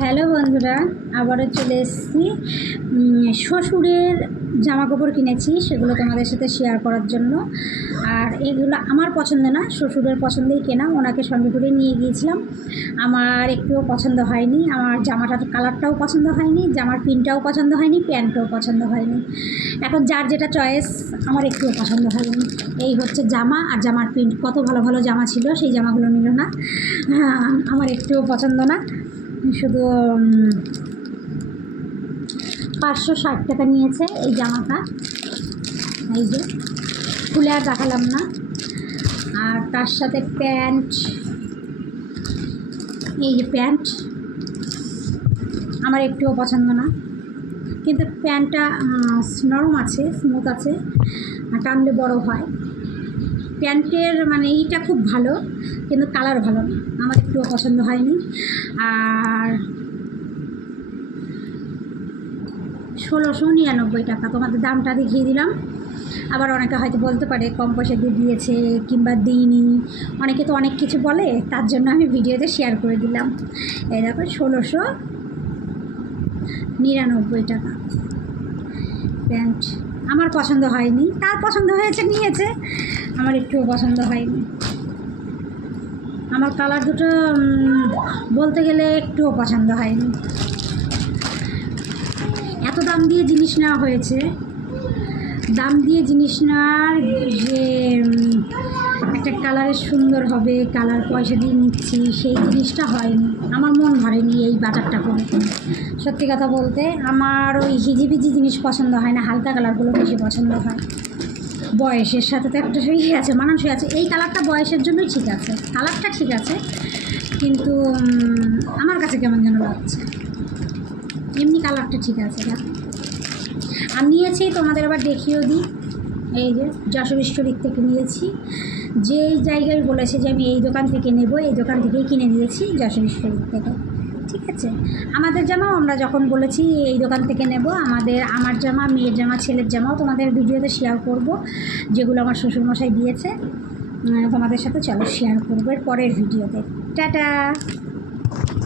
Hello বন্ধুরা, আবারও চলে এসেছি। শ্বশুরের জামা কাপড় কিনেছি, সেগুলো তোমাদের সাথে শেয়ার করার জন্য। আর এগুলো আমার পছন্দ না, শ্বশুরের পছন্দেই কেনা। ওনাকে সঙ্গে করে নিয়ে গিয়েছিলাম। আমার একটুও পছন্দ হয়নি। আমার জামাটার কালারটাও পছন্দ হয়নি, জামার প্রিন্টটাও পছন্দ হয়নি, প্যান্টটাও পছন্দ হয়নি। এখন যার যেটা চয়েস, আমার একটুও পছন্দ হয়নি। এই হচ্ছে জামা আর জামার প্রিন্ট। কত ভালো ভালো জামা ছিল, সেই জামাগুলো নিল না। আমার একটুও পছন্দ না। শুধু 560 টাকা নিয়েছে এই জামাটা। এই যে খুলে আর দেখালাম না। আর তার সাথে প্যান্ট, এই যে প্যান্ট আমার একটুও পছন্দ না, কিন্তু প্যান্টটা নরম আছে, স্মুথ আছে, টানলে বড় হয়। প্যান্টের মানে এইটা খুব ভালো, কিন্তু কালার ভালো না, আমার একটুও পছন্দ হয়নি। আর 1699 টাকা, তোমাদের দামটা দেখিয়ে দিলাম। আবার অনেকে হয়তো বলতে পারে কম পয়সা দিয়ে দিয়েছে কিংবা দিইনি, অনেকে তো অনেক কিছু বলে, তার জন্য আমি ভিডিওতে শেয়ার করে দিলাম। এই দেখো 1699 টাকা প্যান্ট। আমার পছন্দ হয়নি, তার পছন্দ হয়েছে নিয়েছে, আমার একটুও পছন্দ হয়নি। আমার কালার দুটো বলতে গেলে একটুও পছন্দ হয়নি। এত দাম দিয়ে জিনিস নেওয়া হয়েছে, দাম দিয়ে জিনিস নেওয়ার যে একটা কালারের সুন্দর হবে, কালার পয়সা দিয়ে নিচ্ছি, সেই জিনিসটা হয়নি। আমার মন ভরেনি এই বাজারটা করে। সত্যি কথা বলতে আমার ওই হিজিবিজি জিনিস পছন্দ হয় না, হালকা কালারগুলো বেশি পছন্দ হয়। বয়সের সাথে তো একটা ইয়ে আছে, মানানসই আছে। এই কালারটা বয়সের জন্যই ঠিক আছে, কালারটা ঠিক আছে, কিন্তু আমার কাছে কেমন যেন লাগছে। এমনি কালারটা ঠিক আছে। আমি নিয়েছি, তোমাদের আবার দেখিয়েও দিই। এই যে যশোর স্টোরির থেকে নিয়েছি। যে জায়গায় বলেছে যে আমি এই দোকান থেকে নেব, এই দোকান থেকেই কিনে নিয়েছি, যশোর স্টোরির থেকে। ঠিক আছে, আমাদের জামাও আমরা যখন বলেছি এই দোকান থেকে নেব, আমার জামা, মেয়ের জামা, ছেলের জামাও তোমাদের ভিডিওতে শেয়ার করব, যেগুলো আমার শ্বশুরমশাই দিয়েছে তোমাদের সাথে। চলো শেয়ার করবো এর পরের ভিডিওতে। টাটা।